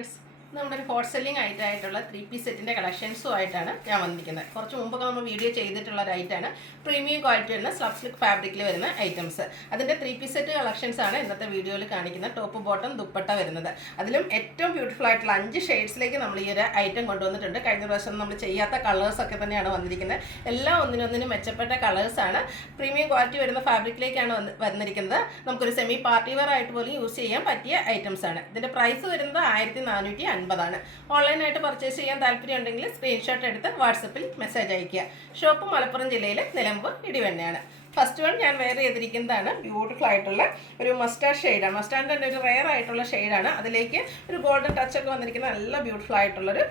Friends, നമ്മുടെ ഒരു hot selling ആയിട്ടുള്ള 3-piece സെറ്റിൻ്റെ കളക്ഷൻസുമായിട്ടാണ് ഞാൻ വന്നിരിക്കുന്നത്. കുറച്ച് മുമ്പൊക്കെ നമ്മൾ വീഡിയോ ചെയ്തിട്ടുള്ള ഒരു ഐറ്റമാണ് പ്രീമിയം ക്വാളിറ്റി വരുന്ന സ്ലബ് സിൽക്ക് ഫാബ്രിക്കിൽ വരുന്ന ഐറ്റംസ്. അതിൻ്റെ 3-piece സെറ്റ് കളക്ഷൻസ് ആണ് ഇന്നത്തെ വീഡിയോയിൽ കാണിക്കുന്നത്. ടോപ്പ് ബോട്ടം ദുപ്പട്ട വരുന്നത്, അതിലും ഏറ്റവും ബ്യൂട്ടിഫുൾ ആയിട്ടുള്ള 5 ഷെയ്ഡ്സിലേക്ക് നമ്മൾ ഈ ഒരു ഐറ്റം കൊണ്ടുവന്നിട്ടുണ്ട്. കഴിഞ്ഞ പ്രാവശ്യം നമ്മൾ ചെയ്യാത്ത കളേഴ്സൊക്കെ തന്നെയാണ് വന്നിരിക്കുന്നത്. എല്ലാം ഒന്നിനൊന്നിനും മെച്ചപ്പെട്ട കളേഴ്സാണ്. പ്രീമിയം ക്വാളിറ്റി വരുന്ന ഫാബ്രിക്കിലേക്കാണ് വന്നിരിക്കുന്നത്. നമുക്കൊരു സെമി പാർട്ടി വെയർ ആയിട്ട് പോലും യൂസ് ചെയ്യാൻ പറ്റിയ ഐറ്റംസ് ആണ്. ഇതിൻ്റെ പ്രൈസ് വരുന്നത് 1450 ആണ്. ഓൺലൈനായിട്ട് പർച്ചേസ് ചെയ്യാൻ താല്പര്യം ഉണ്ടെങ്കിൽ സ്ക്രീൻഷോട്ട് എടുത്ത് വാട്സപ്പിൽ മെസ്സേജ് അയയ്ക്കുക. ഷോപ്പ് മലപ്പുറം ജില്ലയിലെ നിലമ്പൂർ ഇടിവണ്ണയാണ്. ഫസ്റ്റ് വൺ ഞാൻ വെയർ ചെയ്തിരിക്കുന്നതാണ് ബ്യൂട്ടിഫുൾ ആയിട്ടുള്ള ഒരു മസ്റ്റാർഡ് ഷെയ്ഡാണ്. മസ്റ്റാർഡ് തന്നെ ഒരു റെയർ ആയിട്ടുള്ള ഷെയ്ഡാണ്. അതിലേക്ക് ഒരു ഗോൾഡൻ ടച്ചൊക്കെ വന്നിരിക്കുന്ന നല്ല ബ്യൂട്ടിഫുൾ ആയിട്ടുള്ളൊരു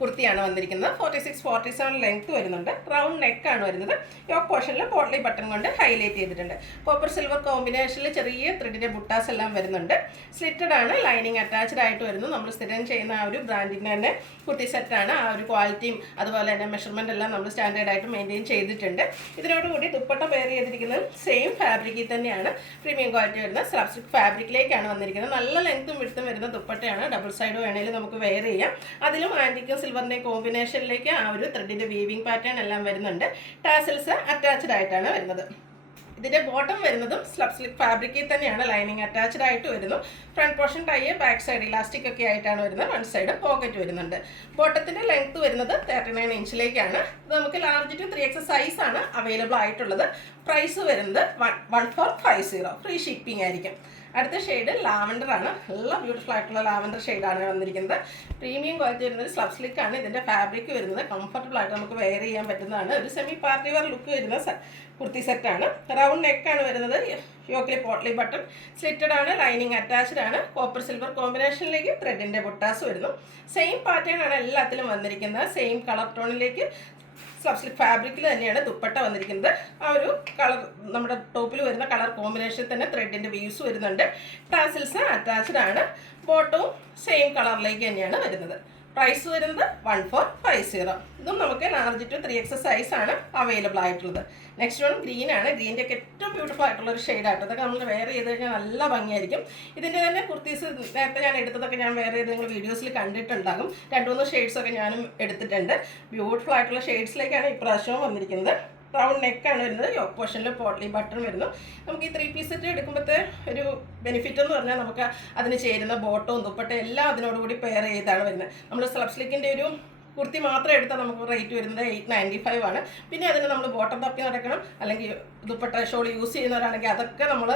കുർത്തിയാണ് വന്നിരിക്കുന്നത്. 46-47 ലെങ്ത് വരുന്നുണ്ട്. റൗണ്ട് നെക്കാണ് വരുന്നത്. യോക്ക് പോർഷനിൽ പോട്ട്ലി ബട്ടൺ കൊണ്ട് ഹൈലൈറ്റ് ചെയ്തിട്ടുണ്ട്. കോപ്പർ സിൽവർ കോമ്പിനേഷനിൽ ചെറിയ ത്രെഡിൻ്റെ ബുട്ടാസ് എല്ലാം വരുന്നുണ്ട്. സ്ലിറ്റഡ് ആണ്, ലൈനിങ് അറ്റാച്ച്ഡ് ആയിട്ട് വരുന്നു. നമ്മൾ സ്ഥിരം ചെയ്യുന്ന ആ ഒരു ബ്രാൻഡിൻ്റെ തന്നെ കുർത്തി സെറ്റാണ്. ആ ഒരു ക്വാളിറ്റിയും അതുപോലെ തന്നെ മെഷർമെൻ്റ് എല്ലാം നമ്മൾ സ്റ്റാൻഡേർഡായിട്ട് മെയിൻറ്റെയിൻ ചെയ്തിട്ടുണ്ട്. ഇതിനോടുകൂടി ദുപ്പട്ട ചെയ്തിരിക്കുന്നത് സെയിം ഫാബ്രിക്കിൽ തന്നെയാണ്. പ്രീമിയം ക്വാളിറ്റി വരുന്ന സ്ലബ് സിൽക്ക് ഫാബ്രിക്കിലേക്കാണ് വന്നിരിക്കുന്നത്. നല്ല ലെങ്ത്തും വിഡ്ത്തും വരുന്ന ദുപ്പട്ടയാണ്. ഡബിൾ സൈഡ് വേണമെങ്കിൽ നമുക്ക് വെയർ ചെയ്യാം. അതിലും ആൻറ്റിക്കും സിൽവറിൻ്റെയും കോമ്പിനേഷനിലേക്ക് ആ ഒരു ത്രെഡിൻ്റെ വീവിംഗ് പാറ്റേൺ എല്ലാം വരുന്നുണ്ട്. ടാസൽസ് അറ്റാച്ച്ഡ് ആയിട്ടാണ് വരുന്നത്. ഇതിൻ്റെ ബോട്ടം വരുന്നതും സ്ലബ് സിൽക്ക് ഫാബ്രിക്കിൽ തന്നെയാണ്. ലൈനിങ് അറ്റാച്ച്ഡ് ആയിട്ട് വരുന്നു. Front portion tie, back side elastic ഒക്കെ ആയിട്ടാണ് വരുന്നത്. വൺ സൈഡ് പോക്കറ്റ് വരുന്നുണ്ട്. ബോട്ടത്തിൻ്റെ ലെങ്ത്ത് വരുന്നത് 39 ഇഞ്ചിലേക്കാണ്. ഇത് നമുക്ക് ലാർജ് ടു 3X സൈസാണ് അവൈലബിൾ ആയിട്ടുള്ളത്. പ്രൈസ് വരുന്നത് 1450. ഫ്രീ ഷിപ്പിംഗ് ആയിരിക്കും. അടുത്ത ഷെയ്ഡ് ലാവൻഡർ ആണ്. നല്ല ബ്യൂട്ടിഫുൾ ആയിട്ടുള്ള ലാവൻഡർ ഷെയ്ഡാണ് വന്നിരിക്കുന്നത്. പ്രീമിയം ക്വാളിറ്റി വരുന്നത് സ്ലബ് സിൽക്കാണ്. ഇതിൻ്റെ ഫാബ്രിക് വരുന്നത് കംഫർട്ടബിൾ ആയിട്ട് നമുക്ക് വെയർ ചെയ്യാൻ പറ്റുന്നതാണ്. ഒരു സെമി പാർട്ടി വെയർ ലുക്ക് വരുന്ന കുർത്തി സെറ്റാണ്. റൗണ്ട് നെക്കാണ് വരുന്നത്. യോക്കിലെ പോട്ട്ലി ബട്ടൺ സ്ലിറ്റഡ് ആണ്, ലൈനിങ് അറ്റാച്ച്ഡ് ആണ്. കോപ്പർ സിൽവർ കോമ്പിനേഷനിലേക്ക് ത്രെഡിൻ്റെ ബുട്ടാസ് വരുന്നു. സെയിം പാറ്റേൺ ആണ് എല്ലാത്തിലും വന്നിരിക്കുന്നത്. സെയിം കളർ ടോണിലേക്ക് സ്ലബ് സിൽക്ക് ഫാബ്രിക്കിൽ തന്നെയാണ് ദുപ്പട്ട വന്നിരിക്കുന്നത്. ആ ഒരു കളർ നമ്മുടെ ടോപ്പിൽ വരുന്ന കളർ കോമ്പിനേഷൻ തന്നെ ത്രെഡിൻ്റെ വ്യൂസ് വരുന്നുണ്ട്. ടാസിൽസ് അറ്റാച്ച്ഡ് ആണ്. ബോട്ടവും സെയിം കളറിലേക്ക് തന്നെയാണ് വരുന്നത്. പ്രൈസ് വരുന്നത് 1450. ഇതും നമുക്ക് ലാർജ് ടു 3X സൈസാണ് അവൈലബിൾ ആയിട്ടുള്ളത്. നെക്സ്റ്റ് വൺ ഗ്രീൻ ആണ്. ഗ്രീൻ്റെ ഒക്കെ ഏറ്റവും ബ്യൂട്ടിഫുൾ ആയിട്ടുള്ള ഒരു ഷെയ്ഡായിട്ട് ഇതൊക്കെ നമ്മൾ വെയർ ചെയ്ത് കഴിഞ്ഞാൽ നല്ല ഭംഗിയായിരിക്കും. ഇതിൻ്റെ തന്നെ കുർത്തീസ് നേരത്തെ ഞാൻ എടുത്തതൊക്കെ ഞാൻ വെയർ ചെയ്ത് നിങ്ങൾ വീഡിയോസിൽ കണ്ടിട്ടുണ്ടാകും. 2-3 ഷെയ്ഡ്സൊക്കെ ഞാനും എടുത്തിട്ടുണ്ട്. ബ്യൂട്ടിഫുൾ ആയിട്ടുള്ള ഷെയ്ഡ്സിലേക്കാണ് ഇപ്രാവശ്യവും വന്നിരിക്കുന്നത്. റൗണ്ട് നെക്കാണ് വരുന്നത്. യോക്ക് പോർഷനിൽ പോട്ട്ലി ബട്ടൺ വരുന്നു. നമുക്ക് ഈ 3-piece സെറ്റ് എടുക്കുമ്പോഴത്തെ ഒരു ബെനിഫിറ്റ് എന്ന് പറഞ്ഞാൽ നമുക്ക് അതിന് ചേരുന്ന ബോട്ടവും ദുപ്പട്ടയും എല്ലാം അതിനോടുകൂടി പെയർ ചെയ്താണ് വരുന്നത്. നമ്മൾ സ്ലബ് സിൽക്കിൻ്റെ ഒരു കുർത്തി മാത്രം എടുത്താൽ നമുക്ക് റേറ്റ് വരുന്നത് 895 ആണ്. പിന്നെ അതിന് നമ്മൾ ബോട്ടം തപ്പി നടക്കണം, അല്ലെങ്കിൽ ദുപ്പട്ട ഷോൾ യൂസ് ചെയ്യുന്നവരാണെങ്കിൽ അതൊക്കെ നമ്മൾ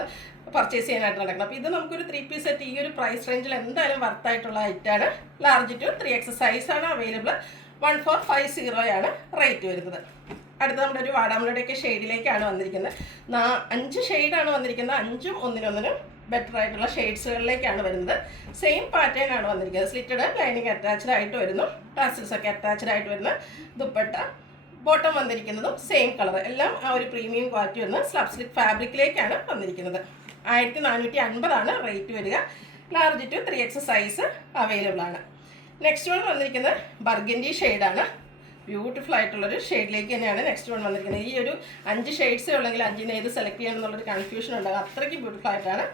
പർച്ചേസ് ചെയ്യാനായിട്ട് നടക്കണം. അപ്പോൾ ഇത് നമുക്കൊരു 3-piece സെറ്റ് ഈ ഒരു പ്രൈസ് റേഞ്ചിൽ എന്തായാലും വർത്തായിട്ടുള്ള ഐറ്റാണ്. ലാർജ് ടു 3X സൈസാണ് അവൈലബിൾ. 1450 ആണ് റേറ്റ് വരുന്നത്. അടുത്ത നമ്മുടെ ഒരു വാടാമുളയുടെയൊക്കെ ഷെയ്ഡിലേക്കാണ് വന്നിരിക്കുന്നത്. 5 ഷെയ്ഡാണ് വന്നിരിക്കുന്നത്. 5ഉം ഒന്നിനൊന്നിനും ബെറ്റർ ആയിട്ടുള്ള ഷെയ്ഡ്സുകളിലേക്കാണ് വരുന്നത്. സെയിം പാറ്റേൺ ആണ് വന്നിരിക്കുന്നത്. സ്ലിറ്റഡ് ലൈനിങ് അറ്റാച്ച്ഡ് ആയിട്ട് വരുന്നു. ടാസിൽസ് ഒക്കെ അറ്റാച്ച്ഡ് ആയിട്ട് വരുന്ന ദുപ്പട്ട. ബോട്ടം വന്നിരിക്കുന്നതും സെയിം കളർ. എല്ലാം ആ ഒരു പ്രീമിയം ക്വാളിറ്റി വരുന്ന സ്ലബ് സിൽക്ക് ഫാബ്രിക്കിലേക്കാണ് വന്നിരിക്കുന്നത്. 1450 ആണ് റേറ്റ് വരിക. Large to 3X size available ആണ്. നെക്സ്റ്റ് വൺ വന്നിരിക്കുന്നത് ബർഗൻഡി ഷെയ്ഡാണ്. ബ്യൂട്ടിഫുൾ ആയിട്ടുള്ളൊരു ഷെയ്ഡിലേക്ക് തന്നെയാണ് നെക്സ്റ്റ് വൺ വന്നിരിക്കുന്നത്. ഈ ഒരു 5 ഷെയ്ഡ്സേ ഉള്ളെങ്കിൽ 5ന് ഏത് സെലക്ട് ചെയ്യണം എന്നുള്ളൊരു കൺഫ്യൂഷൻ ഉണ്ടാകും. അത്രയ്ക്ക് ബ്യൂട്ടിഫുൾ ആയിട്ടാണ്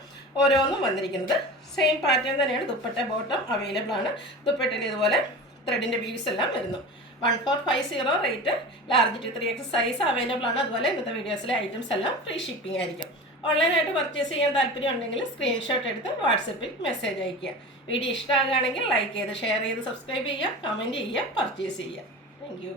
ഓരോന്നും വന്നിരിക്കുന്നത്. സെയിം പാറ്റേൺ തന്നെയാണ്. ദുപ്പട്ട ബോട്ടം അവൈലബിൾ ആണ്. ദുപ്പട്ടയിൽ ഇതുപോലെ ത്രെഡിൻ്റെ വ്യൂസ് എല്ലാം വരുന്നു. 1450 rate. Large to 3X size available ആണ്. അതുപോലെ ഇന്നത്തെ വീഡിയോസിലെ ഐറ്റംസ് എല്ലാം ഫ്രീ ഷിപ്പിംഗ് ആയിരിക്കും. ഓൺലൈനായിട്ട് പർച്ചേസ് ചെയ്യാൻ താല്പര്യം ഉണ്ടെങ്കിൽ സ്ക്രീൻഷോട്ട് എടുത്ത് വാട്സപ്പിൽ മെസ്സേജ് അയയ്ക്കുക. വീഡിയോ ഇഷ്ടമാകുകയാണെങ്കിൽ ലൈക്ക് ചെയ്ത് ഷെയർ ചെയ്ത് സബ്സ്ക്രൈബ് ചെയ്യുക, കമൻറ്റ് ചെയ്യുക, പർച്ചേസ് ചെയ്യുക. Thank you.